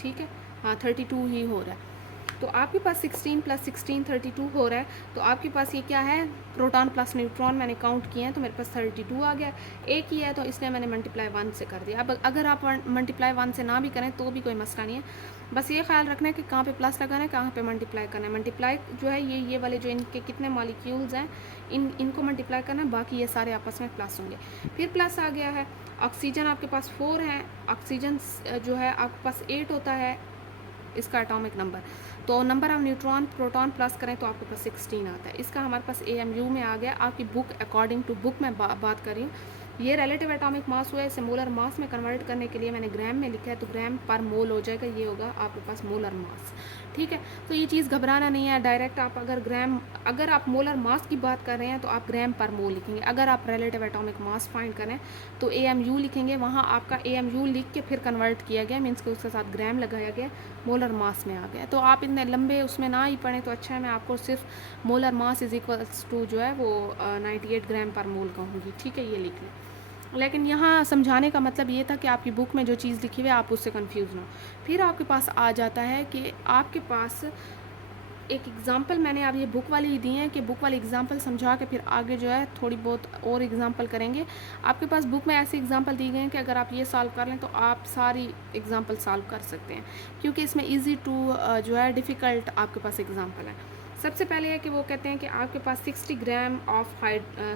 ठीक है, हाँ 32 ही हो रहा है। तो आपके पास 16 प्लस 16 32 हो रहा है। तो आपके पास ये क्या है, प्रोटॉन प्लस न्यूट्रॉन मैंने काउंट किए हैं तो मेरे पास 32 आ गया। एक ही है तो इसलिए मैंने मल्टीप्लाई 1 से कर दिया। अब अगर आप मल्टीप्लाई 1 से ना भी करें तो भी कोई मसला नहीं है, बस ये ख्याल रखना है कि कहाँ पे प्लस लगाना है, कहाँ पे मल्टीप्लाई करना है। मल्टीप्लाई जो है ये वाले जो इनके कितने मॉलिक्यूल्स हैं इनको मल्टीप्लाई करना है, बाकी ये सारे आपस में प्लस होंगे। फिर प्लस आ गया है, ऑक्सीजन आपके पास 4 है, ऑक्सीजन जो है आपके पास 8 होता है इसका एटॉमिक नंबर। तो number of neutron proton plus करें तो आपके पास 16 आता है। इसका हमारे पास AMU में आ गया। आपकी बुक अकॉर्डिंग टू बुक मैं बात कर रही हूँ। ये रिलेटिव एटॉमिक मास हुआ है, इसे मोलर मास में कन्वर्ट करने के लिए मैंने ग्राम में लिखा है, तो ग्राम पर मोल हो जाएगा, ये होगा आपके पास मोलर मास, ठीक है। तो ये चीज़ घबराना नहीं है, डायरेक्ट आप अगर आप मोलर मास की बात कर रहे हैं तो आप ग्राम पर मोल लिखेंगे। अगर आप रिलेटिव एटॉमिक मास फाइंड करें तो AMU लिखेंगे, वहाँ आपका AMU लिख के फिर कन्वर्ट किया गया, मीन्स कि उसके साथ ग्राम लगाया गया, मोलर मास में आ गया। तो आप इतने लंबे उसमें ना ही पढ़ें तो अच्छा है। मैं आपको सिर्फ molar mass is equals to जो है वो 98 ग्राम पर मोल कहूँगी, ठीक है, ये लिख लें। लेकिन यहाँ समझाने का मतलब ये था कि आपकी बुक में जो चीज़ लिखी हुई है आप उससे कंफ्यूज ना हो। फिर आपके पास आ जाता है कि आपके पास एक एग्ज़ाम्पल मैंने अब ये बुक वाली ही दी है कि बुक वाली एग्ज़ाम्पल समझा के फिर आगे जो है थोड़ी बहुत और एग्ज़ाम्पल करेंगे। आपके पास बुक में ऐसी एग्ज़ाम्पल दी गई हैं कि अगर आप ये सॉल्व कर लें तो आप सारी एग्ज़ाम्पल सॉल्व कर सकते हैं, क्योंकि इसमें ईजी टू जो है डिफ़िकल्ट आपके पास एग्ज़ाम्पल है। सबसे पहले है कि वो कहते हैं कि आपके पास 60 ग्राम ऑफ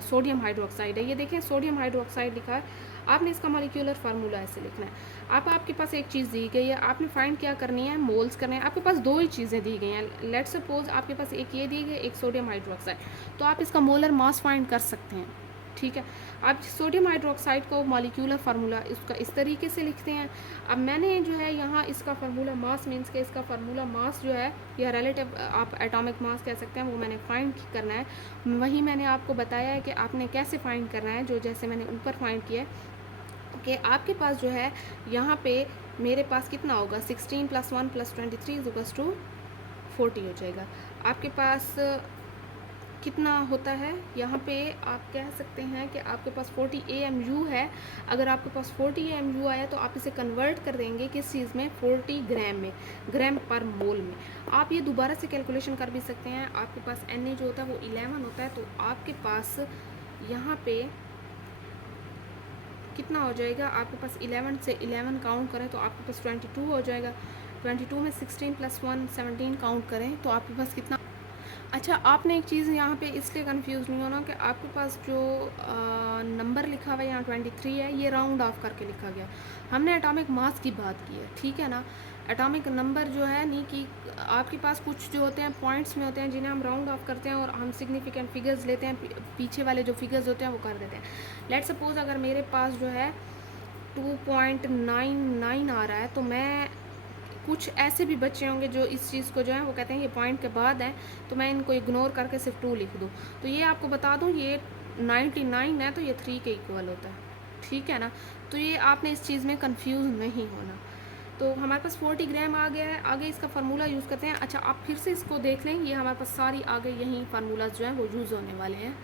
सोडियम हाइड्रोक्साइड है। ये देखें सोडियम हाइड्रोक्साइड लिखा है, आपने इसका मॉलिक्यूलर फार्मूला ऐसे लिखना है। आपके पास एक चीज़ दी गई है, आपने फाइंड क्या करनी है, मोल्स करने हैं। आपके पास दो ही चीज़ें दी गई हैं, लेट्स सपोज आपके पास एक ये दी गई, एक सोडियम हाइड्रोक्साइड, तो आप इसका मोलर मास फाइंड कर सकते हैं, ठीक है। आप सोडियम हाइड्रोक्साइड को मॉलिक्यूलर फार्मूला इसका इस तरीके से लिखते हैं। अब मैंने जो है यहाँ इसका फार्मूला मास मीन्स के इसका फार्मूला मास जो है या रिलेटिव आप एटॉमिक मास कह सकते हैं, वो मैंने फाइंड करना है। वही मैंने आपको बताया है कि आपने कैसे फाइंड करना है, जो जैसे मैंने ऊपर फाइंड किया है कि आपके पास जो है यहाँ पे मेरे पास कितना होगा, 16 plus 1 plus 23 is equals to 40 हो जाएगा। आपके पास कितना होता है, यहाँ पे आप कह सकते हैं कि आपके पास 40 AMU है। अगर आपके पास 40 AMU आया तो आप इसे कन्वर्ट कर देंगे किस चीज़ में, 40 ग्राम में, ग्राम पर मोल में। आप ये दोबारा से कैलकुलेशन कर भी सकते हैं। आपके पास Na जो होता है वो 11 होता है, तो आपके पास यहाँ पे कितना हो जाएगा, आपके पास 11 से 11 काउंट करें तो आपके पास 22 हो जाएगा। 22 में 16 प्लस 1 17 काउंट करें तो आपके पास कितना। अच्छा, आपने एक चीज़ यहाँ पे इसलिए कंफ्यूज नहीं होना कि आपके पास जो नंबर लिखा हुआ है यहाँ 23 है, ये राउंड ऑफ करके लिखा गया। हमने एटॉमिक मास की बात की है, ठीक है ना। एटॉमिक नंबर जो है नहीं कि आपके पास कुछ जो होते हैं पॉइंट्स में होते हैं जिन्हें हम राउंड ऑफ करते हैं और हम सिग्निफिकेंट फिगर्स लेते हैं, पीछे वाले जो फिगर्स होते हैं वो कर देते हैं। लेट्स सपोज अगर मेरे पास जो है 2.99 आ रहा है, तो मैं कुछ ऐसे भी बच्चे होंगे जो इस चीज़ को जो है वो कहते हैं ये पॉइंट के बाद है, तो मैं इनको इग्नोर करके सिर्फ 2 लिख दूँ। तो ये आपको बता दूँ ये 99 है तो ये 3 के इक्वल होता है, ठीक है ना। तो ये आपने इस चीज़ में कंफ्यूज नहीं होना। तो हमारे पास 40 ग्राम आ गया है, आगे इसका फार्मूला यूज़ करते हैं। अच्छा, आप फिर से इसको देख लें, ये हमारे पास सारी आगे यही फार्मूलाज जो हैं वो यूज़ होने वाले हैं।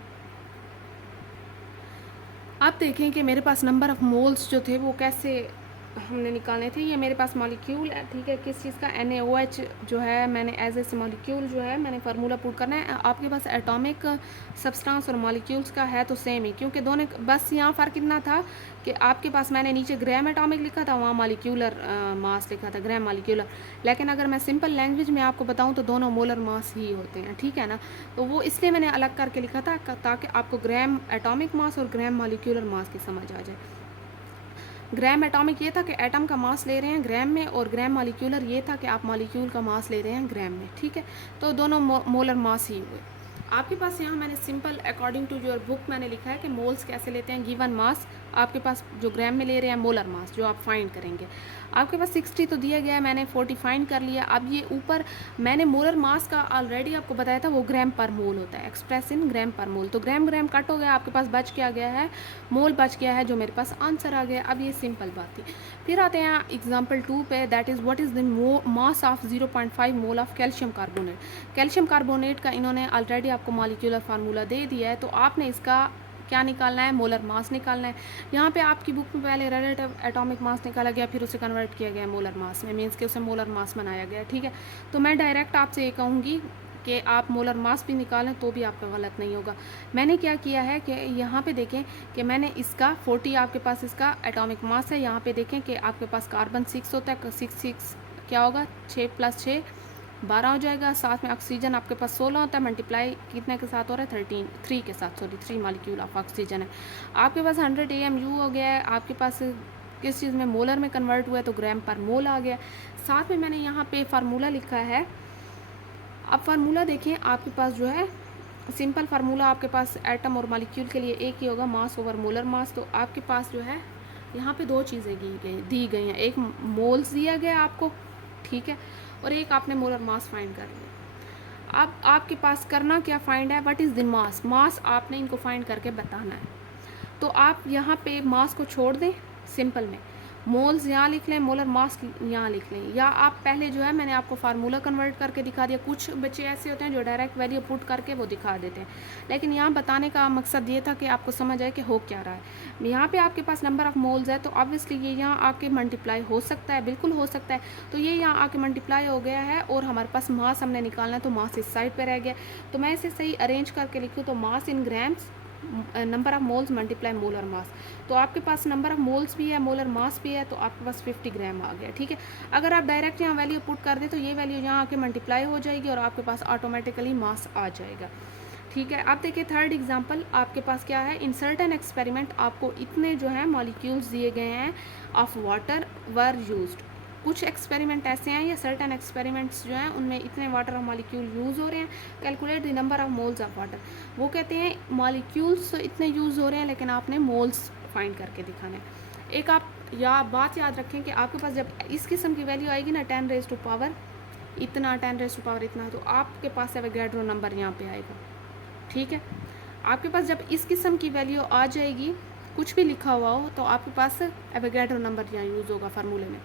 आप देखें कि मेरे पास नंबर ऑफ़ मोल्स जो थे वो कैसे हमने निकालने थे। ये मेरे पास मॉलिक्यूल है, ठीक है, किस चीज़ का, NaOH जो है मैंने एज ए मॉलिक्यूल जो है मैंने फार्मूला पुट करना है। आपके पास एटॉमिक सब्सटेंस और मॉलिक्यूल्स का है तो सेम ही, क्योंकि दोनों बस यहाँ फ़र्क इतना था कि आपके पास मैंने नीचे ग्राम एटॉमिक लिखा था, वहाँ मॉलिक्यूलर मास लिखा था, ग्राम मॉलिक्यूलर। लेकिन अगर मैं सिंपल लैंग्वेज में आपको बताऊँ तो दोनों मोलर मास ही होते हैं, ठीक है ना। तो वो इसलिए मैंने अलग करके लिखा था ताकि आपको ग्राम एटॉमिक मास और ग्राम मॉलिक्यूलर मास की समझ आ जाए। ग्राम एटॉमिक ये था कि एटम का मास ले रहे हैं ग्राम में, और ग्राम मॉलिक्यूलर ये था कि आप मॉलिक्यूल का मास ले रहे हैं ग्राम में, ठीक है। तो दोनों मोलर मास ही हुए। आपके पास यहाँ मैंने simple according to your book मैंने लिखा है कि मोल्स कैसे लेते हैं गिवन मास। आपके पास जो ग्राम में ले रहे हैं मोलर मास जो आप फाइंड करेंगे, आपके पास 60 तो दिया गया है, मैंने 40 फाइंड कर लिया। अब ये ऊपर मैंने मोलर मास का ऑलरेडी आपको बताया था, वो ग्राम पर मोल होता है, एक्सप्रेस इन ग्राम पर मोल। तो ग्राम ग्राम कट हो गया, आपके पास बच क्या गया है, मोल बच गया है, जो मेरे पास आंसर आ गया। अब ये सिंपल बात थी। फिर आते हैं एग्जाम्पल 2 पे, that is what is the mass of 0.5 mole of calcium carbonate. Calcium carbonate का इन्होंने ऑलरेडी आपको मॉलिक्यूलर फार्मूला दे दिया है, तो आपने इसका क्या निकालना है, मोलर मास निकालना है। यहाँ पे आपकी बुक में पहले रिलेटिव एटॉमिक मास निकाला गया, फिर उसे कन्वर्ट किया गया मोलर मास में, मीन्स के उसे मोलर मास बनाया गया। ठीक है, तो मैं डायरेक्ट आपसे ये कहूँगी कि आप मोलर मास भी निकालें तो भी आपका गलत नहीं होगा। मैंने क्या किया है कि यहाँ पे देखें कि मैंने इसका 40 आपके पास इसका एटॉमिक मास है, यहाँ पे देखें कि आपके पास कार्बन 6 होता है, 6 क्या होगा, 6 + 6 12 हो जाएगा। साथ में ऑक्सीजन आपके पास 16 होता है, मल्टीप्लाई कितने के साथ हो रहा है, 3 के साथ, 3 मॉलिक्यूल ऑफ ऑक्सीजन है। आपके पास 100 AMU हो गया है, आपके पास किस चीज़ में मोलर में कन्वर्ट हुआ है तो ग्राम पर मोल आ गया। साथ में मैंने यहाँ पे फार्मूला लिखा है। अब फार्मूला देखें, आपके पास जो है सिंपल फार्मूला आपके पास एटम और मॉलिक्यूल के लिए एक ही होगा, मास ओवर मोलर मास। तो आपके पास जो है यहाँ पे दो चीज़ें दी गई हैं, एक मोल्स दिया गया आपको, ठीक है, और एक आपने मोलर मास फाइंड कर लिया। अब आपके पास करना क्या फाइंड है, व्हाट इज़ द मास। मास आपने इनको फाइंड करके बताना है। तो आप यहाँ पे मास को छोड़ दें, सिंपल में मोल्स यहाँ लिख लें, मोलर मास यहाँ लिख लें, या आप पहले जो है मैंने आपको फार्मूला कन्वर्ट करके दिखा दिया। कुछ बच्चे ऐसे होते हैं जो डायरेक्ट वैल्यू पुट करके वो दिखा देते हैं, लेकिन यहाँ बताने का मकसद ये था कि आपको समझ आए कि हो क्या रहा है। यहाँ पे आपके पास नंबर ऑफ़ मोल्स है, तो ऑब्वियसली ये यहाँ आके मल्टीप्लाई हो सकता है, बिल्कुल हो सकता है। तो ये यहाँ आके मल्टीप्लाई हो गया है और हमारे पास मास हमने निकालना है, तो मास इस साइड पर रह गया। तो मैं इसे सही अरेंज करके लिखूँ तो mass in grams, number of moles multiply molar mass. तो आपके पास नंबर ऑफ मोल्स भी है, मोलर मास भी है, तो आपके पास 50 ग्राम आ गया। ठीक है, अगर आप डायरेक्ट यहाँ वैल्यू पुट कर दें तो ये वैल्यू यहाँ आके मल्टीप्लाई हो जाएगी और आपके पास ऑटोमेटिकली मास आ जाएगा। ठीक है, अब देखिए थर्ड एग्जांपल आपके पास क्या है। इन सर्टेन एक्सपेरिमेंट आपको इतने जो है मॉलिक्यूल्स दिए गए हैं ऑफ वाटर वर यूज्ड। कुछ एक्सपेरिमेंट ऐसे हैं या सर्टेन एक्सपेरिमेंट्स जो हैं उनमें इतने वाटर ऑफ मॉलिक्यूल यूज़ हो रहे हैं, calculate the number of moles of water. वो कहते हैं मॉलिक्यूल्स तो इतने यूज़ हो रहे हैं लेकिन आपने मोल्स फाइंड करके दिखाना है। एक आप बात याद रखें कि आपके पास जब इस किस्म की वैल्यू आएगी ना 10 रेज़ टू पावर इतना, 10 रेज़ टू पावर इतना, तो आपके पास एवोगैड्रो नंबर यहाँ पे आएगा। ठीक है, आपके पास जब इस किस्म की वैल्यू आ जाएगी, कुछ भी लिखा हुआ हो, तो आपके पास एवोगैड्रो नंबर यहाँ यूज़ होगा फार्मूले में।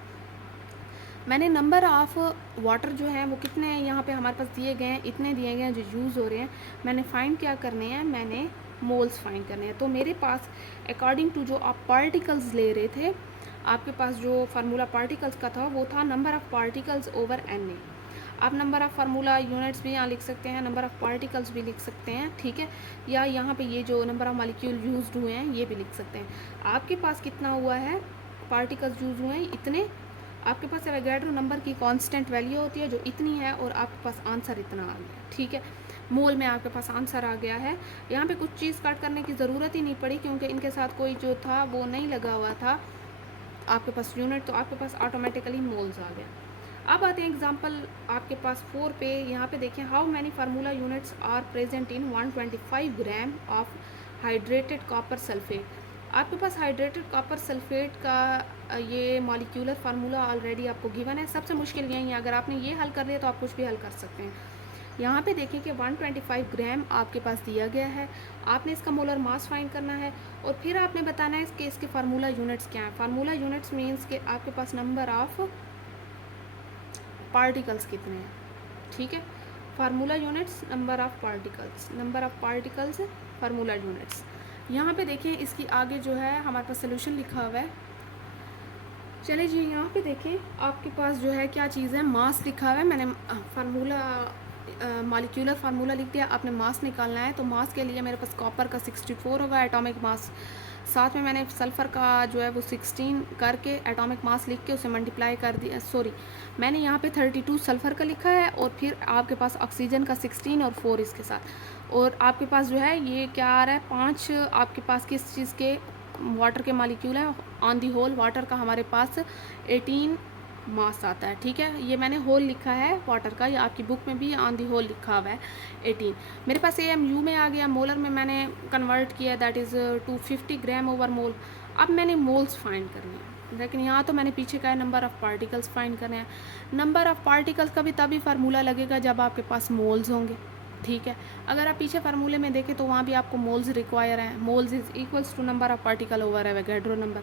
मैंने नंबर ऑफ़ वाटर जो है वो कितने हैं यहाँ पे हमारे पास दिए गए हैं, इतने दिए गए हैं जो यूज़ हो रहे हैं। मैंने फ़ाइंड क्या करने हैं, मैंने मोल्स फाइंड करने हैं। तो मेरे पास अकॉर्डिंग टू जो आप पार्टिकल्स ले रहे थे, आपके पास जो फार्मूला पार्टिकल्स का था वो था number of particles over Na। आप नंबर ऑफ़ फार्मूला यूनिट्स भी यहाँ लिख सकते हैं, नंबर ऑफ़ पार्टिकल्स भी लिख सकते हैं, ठीक है, या यहाँ पे ये जो नंबर ऑफ़ मॉलिक्यूल यूज्ड हुए हैं ये भी लिख सकते हैं। आपके पास कितना हुआ है, पार्टिकल्स यूज़ हुए हैं इतने, आपके पास एवोगैड्रो नंबर की कांस्टेंट वैल्यू होती है जो इतनी है, और आपके पास आंसर इतना आ गया। ठीक है, मोल में आपके पास आंसर आ गया है। यहाँ पे कुछ चीज़ कट करने की ज़रूरत ही नहीं पड़ी क्योंकि इनके साथ कोई जो था वो नहीं लगा हुआ था आपके पास यूनिट, तो आपके पास ऑटोमेटिकली मोल्स आ गया। अब आते हैं एग्जांपल आपके पास 4 पे। यहाँ पे देखें, how many formula units are present in 125 gram of hydrated copper sulphate. आपके पास हाइड्रेटेड कॉपर सल्फेट का ये मॉलिक्यूलर फार्मूला ऑलरेडी आपको गिवन है। सबसे मुश्किल यही है, अगर आपने ये हल कर लिया तो आप कुछ भी हल कर सकते हैं। यहाँ पे देखें कि 125 ग्राम आपके पास दिया गया है, आपने इसका मोलर मास फाइंड करना है और फिर आपने बताना है कि इसके फार्मूला यूनिट्स क्या हैं। फार्मूला यूनिट्स मीन्स कि आपके पास नंबर ऑफ पार्टिकल्स कितने हैं। ठीक है, formula units, number of particles, number of particles, formula units. यहाँ पे देखिए इसकी आगे जो है हमारे पास सोल्यूशन लिखा हुआ है। चलिए जी, यहाँ पे देखें आपके पास जो है क्या चीज़ है, मास लिखा हुआ है। मैंने फार्मूला मॉलिक्यूलर फार्मूला लिख दिया, आपने मास निकालना है। तो मास के लिए मेरे पास कॉपर का 64 होगा एटॉमिक मास, साथ में मैंने सल्फ़र का जो है वो 16 करके एटॉमिक मास लिख के उसे मल्टीप्लाई कर दिया। सॉरी, मैंने यहाँ पे 32 सल्फ़र का लिखा है और फिर आपके पास ऑक्सीजन का 16 और 4 इसके साथ। और आपके पास जो है ये क्या आ रहा है, 5 आपके पास किस चीज़ के वाटर के मॉलिक्यूल है। ऑन दी होल वाटर का हमारे पास 18 मास आता है, ठीक है। ये मैंने होल लिखा है वाटर का, ये आपकी बुक में भी ऑन दी होल लिखा हुआ है 18। मेरे पास AMU में आ गया, मोलर में मैंने कन्वर्ट किया, दैट इज़ 250 ग्राम ओवर मोल। अब मैंने मोल्स फाइंड करने हैं, लेकिन यहाँ तो मैंने पीछे का है नंबर ऑफ़ पार्टिकल्स फाइंड करने हैं। नंबर ऑफ़ पार्टिकल्स का भी तभी फार्मूला लगेगा जब आपके पास मोल्स होंगे, ठीक है। अगर आप पीछे फार्मूले में देखें तो वहाँ भी आपको मोल्स रिक्वायर हैं, moles is equals to number of particle over Avogadro number.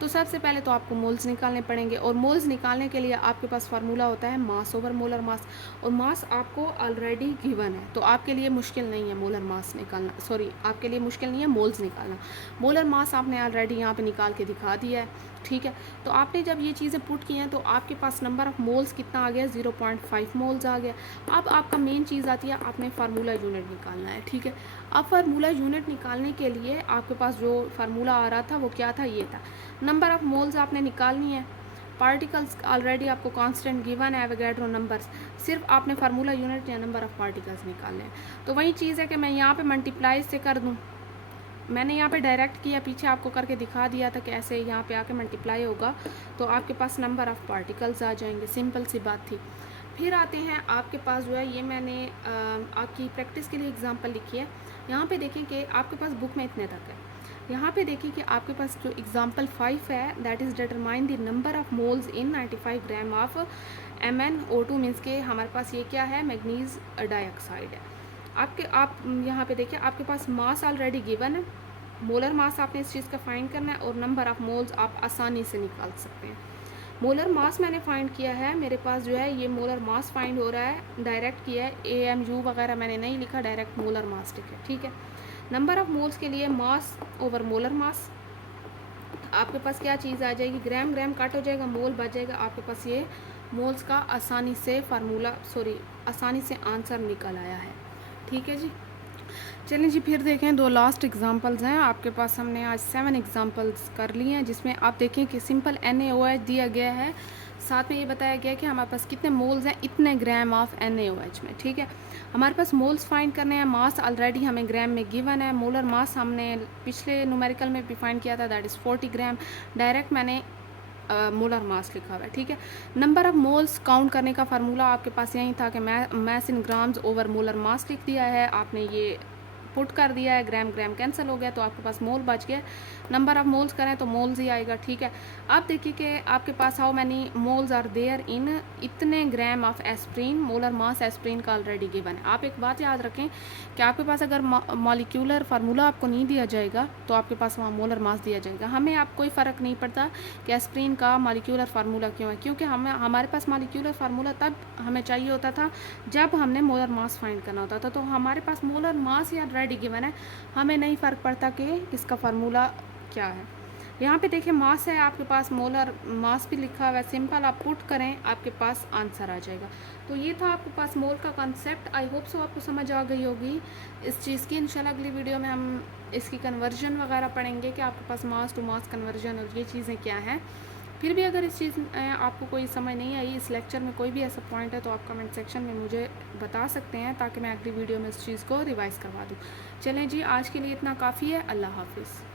तो सबसे पहले तो आपको मोल्स निकालने पड़ेंगे, और मोल्स निकालने के लिए आपके पास फार्मूला होता है मास ओवर मोलर मास, और मास आपको ऑलरेडी गिवन है, तो आपके लिए मुश्किल नहीं है मोलर मास निकालना, सॉरी आपके लिए मुश्किल नहीं है मोल्स निकालना। मोलर मास आपने ऑलरेडी यहाँ पे निकाल के दिखा दिया है, ठीक है। तो आपने जब ये चीज़ें पुट की हैं तो आपके पास नंबर ऑफ़ मोल्स कितना आ गया, 0.5 मोल्स आ गया। अब आपका मेन चीज़ आती है, आपने फार्मूला यूनिट निकालना है, ठीक है। अब फार्मूला यूनिट निकालने के लिए आपके पास जो फार्मूला आ रहा था वो क्या था, ये था। नंबर ऑफ़ मोल्स आपने निकालनी है, पार्टिकल्स ऑलरेडी आपको कांस्टेंट गिवन है एवोगैड्रो नंबर्स, सिर्फ आपने फार्मूला यूनिट या नंबर ऑफ़ पार्टिकल्स निकालने हैं। तो वही चीज़ है कि मैं यहाँ पे मल्टीप्लाई से कर दूँ, मैंने यहाँ पे डायरेक्ट किया, पीछे आपको करके दिखा दिया था कि ऐसे यहाँ पे आके मल्टीप्लाई होगा तो आपके पास नंबर ऑफ़ पार्टिकल्स आ जाएंगे, सिंपल सी बात थी। फिर आते हैं आपके पास जो है, ये मैंने आपकी प्रैक्टिस के लिए एग्जांपल लिखी है। यहाँ पे देखें कि आपके पास बुक में इतने तक है। यहाँ पे देखिए कि आपके पास जो एग्जांपल 5 है, that is determine the number of moles in 95 gram of MnO2, means के हमारे पास ये क्या है, मैग्नीज डाइऑक्साइड है। आप यहाँ पे देखिए आपके पास मास ऑलरेडी गिवन है, मोलर मास आपने इस चीज़ का फाइंड करना है, और नंबर ऑफ़ मोल्स आप आसानी से निकाल सकते हैं। मोलर मास मैंने फाइंड किया है, मेरे पास जो है ये मोलर मास फाइंड हो रहा है, डायरेक्ट किया है, AMU वगैरह मैंने नहीं लिखा, डायरेक्ट मोलर मास लिखा है, ठीक है। नंबर ऑफ़ मोल्स के लिए मास ओवर मोलर मास, आपके पास क्या चीज़ आ जाएगी, ग्राम ग्राम कट हो जाएगा, मोल बच जाएगा, आपके पास ये मोल्स का आसानी से फार्मूला, सॉरी आसानी से आंसर निकल आया है, ठीक है जी। चलें जी, फिर देखें दो लास्ट एग्जांपल्स हैं आपके पास, हमने आज 7 एग्जांपल्स कर लिए हैं, जिसमें आप देखें कि सिंपल NaOH दिया गया है, साथ में ये बताया गया है कि हमारे पास कितने मोल्स हैं, इतने ग्राम ऑफ NaOH में, ठीक है। हमारे पास मोल्स फाइंड करने हैं, मास ऑलरेडी हमें ग्राम में गिवन है, मोलर मास हमने पिछले न्यूमेरिकल में भी फाइंड किया था, दैट इज़ 40 ग्राम, डायरेक्ट मैंने मोलर मास लिखा हुआ है, ठीक है। नंबर ऑफ़ मोल्स काउंट करने का फार्मूला आपके पास यही था कि mass in grams over molar mass लिख दिया है, आपने ये पुट कर दिया है, ग्राम ग्राम कैंसिल हो गया तो आपके पास मोल बच गया। नंबर ऑफ़ मोल्स करें तो मोल्स ही आएगा, ठीक है। अब देखिए कि आपके पास how many moles are there in इतने gram of aspirin, molar mass aspirin का ऑलरेडी गिवन है। आप एक बात याद रखें कि आपके पास अगर मॉलिक्यूलर फार्मूला आपको नहीं दिया जाएगा तो आपके पास वहाँ मोलर मास दिया जाएगा। हमें आप कोई फ़र्क नहीं पड़ता कि एस्प्रीन का मॉलिक्यूलर फार्मूला क्यों है, क्योंकि हमारे पास मॉलिक्यूलर फार्मूला तब हमें चाहिए होता था जब हमने मोलर मास फाइंड करना होता था। तो हमारे पास मोलर मास या ऑलरेडी गिवन है, हमें नहीं फ़र्क पड़ता कि इसका फार्मूला क्या है। यहाँ पे देखिए मास है आपके पास, मोलर मास भी लिखा हुआ है, सिंपल आप पुट करें आपके पास आंसर आ जाएगा। तो ये था आपके पास मोल का कॉन्सेप्ट। आई होप सो आपको समझ आ गई होगी इस चीज़ की। इंशाल्लाह अगली वीडियो में हम इसकी कन्वर्जन वगैरह पढ़ेंगे कि आपके पास मास टू मास कन्वर्जन और ये चीज़ें क्या हैं। फिर भी अगर इस चीज़ आपको कोई समझ नहीं आई, इस लेक्चर में कोई भी ऐसा पॉइंट है तो आप कमेंट सेक्शन में मुझे बता सकते हैं, ताकि मैं अगली वीडियो में इस चीज़ को रिवाइज़ करवा दूँ। चलें जी, आज के लिए इतना काफ़ी है। अल्लाह हाफिज़।